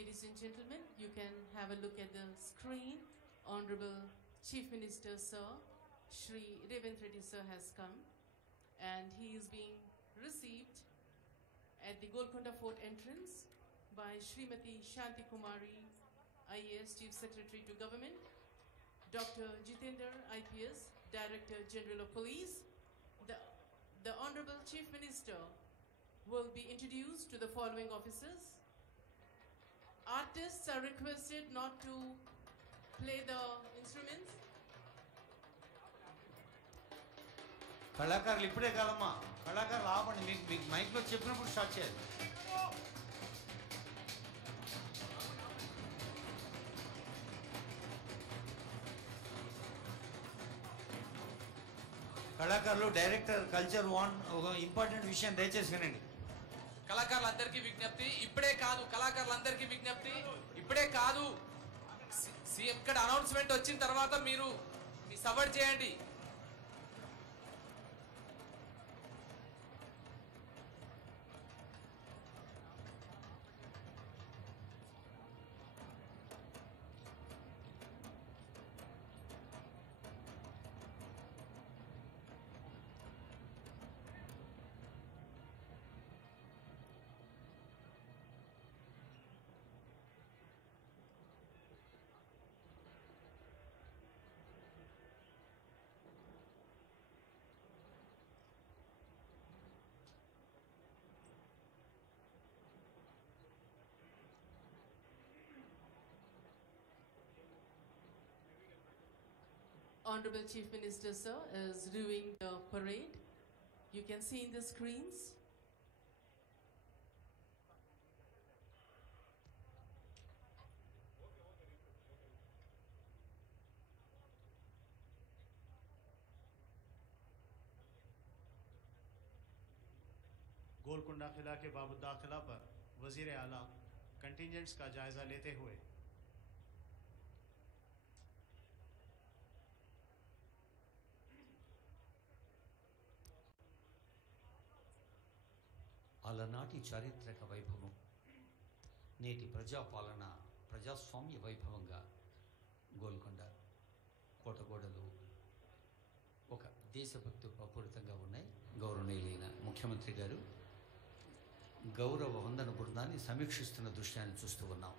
Ladies and gentlemen, you can have a look at the screen. Honorable Chief Minister Sir, Shri Revanth Reddy Sir has come and he is being received at the Golconda Fort entrance by Srimati Shanti Kumari, IAS Chief Secretary to Government, Dr. Jitender, IPS, Director General of Police. The Honorable Chief Minister will be introduced to the following officers. Artists are requested not to play the instruments. కళాకారులు ఇప్పుడే కాదమ్మా, కళాకారులు ఆపండి, మీకు మైక్లో చెప్పినప్పుడు start చేయాలి. కళాకారులు, డైరెక్టర్, కల్చర్ వాన్ ఒక ఇంపార్టెంట్ విషయం దయచేసి వినండి. కళాకారులందరికీ విజ్ఞప్తి, ఇప్పుడే కాదు, కళాకారులందరికీ విజ్ఞప్తి, ఇప్పుడే కాదు, ఇక్కడ అనౌన్స్మెంట్ వచ్చిన తర్వాత మీరు మీ సపోర్ట్ చేయండి. Honorable Chief Minister Sir is doing the parade. You can see in the screens. Golconda किला के बाबुद्दाखिला पर वजीर आला कंटिजेंट्स का जायजा लेते हुए అలనాటి చారిత్రక వైభవం నేటి ప్రజాపాలన ప్రజాస్వామ్య వైభవంగా గోల్కొండ కోటగోడలు ఒక దేశభక్తి ప్రపూరితంగా ఉన్నాయి. గౌరవనీయులైన ముఖ్యమంత్రి గారు గౌరవ వందన బృందాన్ని సమీక్షిస్తున్న దృశ్యాన్ని చూస్తూ ఉన్నాం.